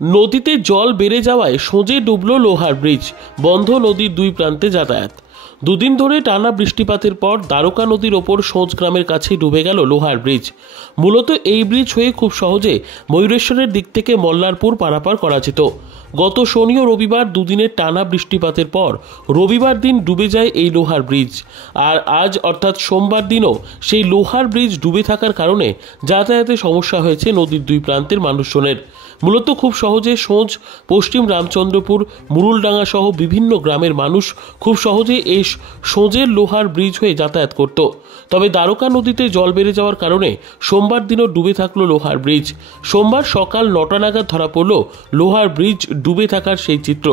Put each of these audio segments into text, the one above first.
নদীতে জল বেড়ে যাওয়ায় সোজে ডুবল লোহার ব্রিজ, বন্ধ নদীর দুই প্রান্তে যাতায়াত। দুদিন ধরে টানা বৃষ্টিপাতের পর দ্বারকা নদীর ওপর সোজ গ্রামের কাছে ডুবে গেল লোহার ব্রিজ। মূলত এই ব্রিজ হয়ে খুব সহজে ময়ূরেশ্বরের দিক থেকে মল্লারপুর পারাপার করা যেত। গত শনি ও রবিবার দুদিনের টানা বৃষ্টিপাতের পর রবিবার দিন ডুবে যায় এই লোহার ব্রিজ। আর আজ অর্থাৎ সোমবার দিনও সেই লোহার ব্রিজ ডুবে থাকার কারণে যাতায়াতে সমস্যা হয়েছে নদীর দুই প্রান্তের মানুষজনের। মূলত খুব সহজে সোজ, পশ্চিম রামচন্দ্রপুর, মুরুলডাঙ্গা সহ বিভিন্ন গ্রামের মানুষ খুব সহজে এই সোজের লোহার ব্রিজ হয়ে যাতায়াত করত। তবে দ্বারকা নদীতে জল বেড়ে যাওয়ার কারণে সোমবার দিনও ডুবে থাকলো লোহার ব্রিজ। সোমবার সকাল 9টা নাগাদ ধরা পড়ল লোহার ব্রিজ ডুবে থাকার সেই চিত্র।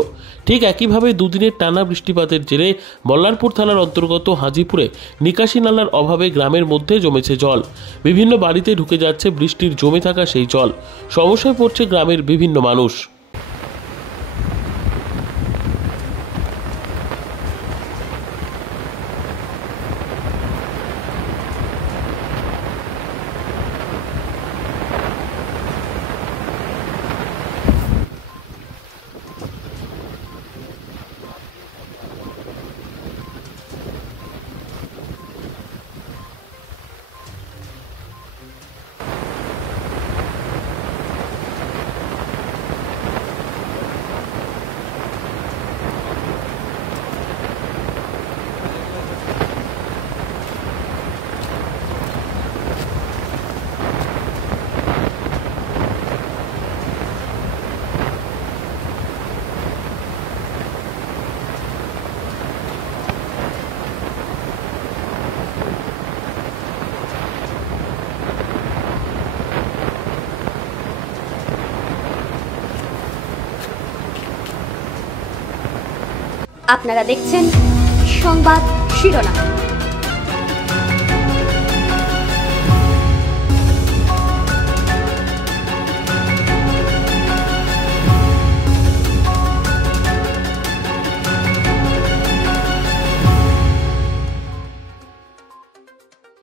ঠিক একইভাবে দুদিনের টানা বৃষ্টিপাতের জেরে মল্লারপুর থানার অন্তর্গত হাজিপুরে নিকাশি নালার অভাবে গ্রামের মধ্যে জমেছে জল। বিভিন্ন বাড়িতে ঢুকে যাচ্ছে বৃষ্টির জমে থাকা সেই জল। সমস্যায় পড়ছে গ্রামের বিভিন্ন মানুষ। আপনারা দেখছেন সংবাদ শিরোনাম।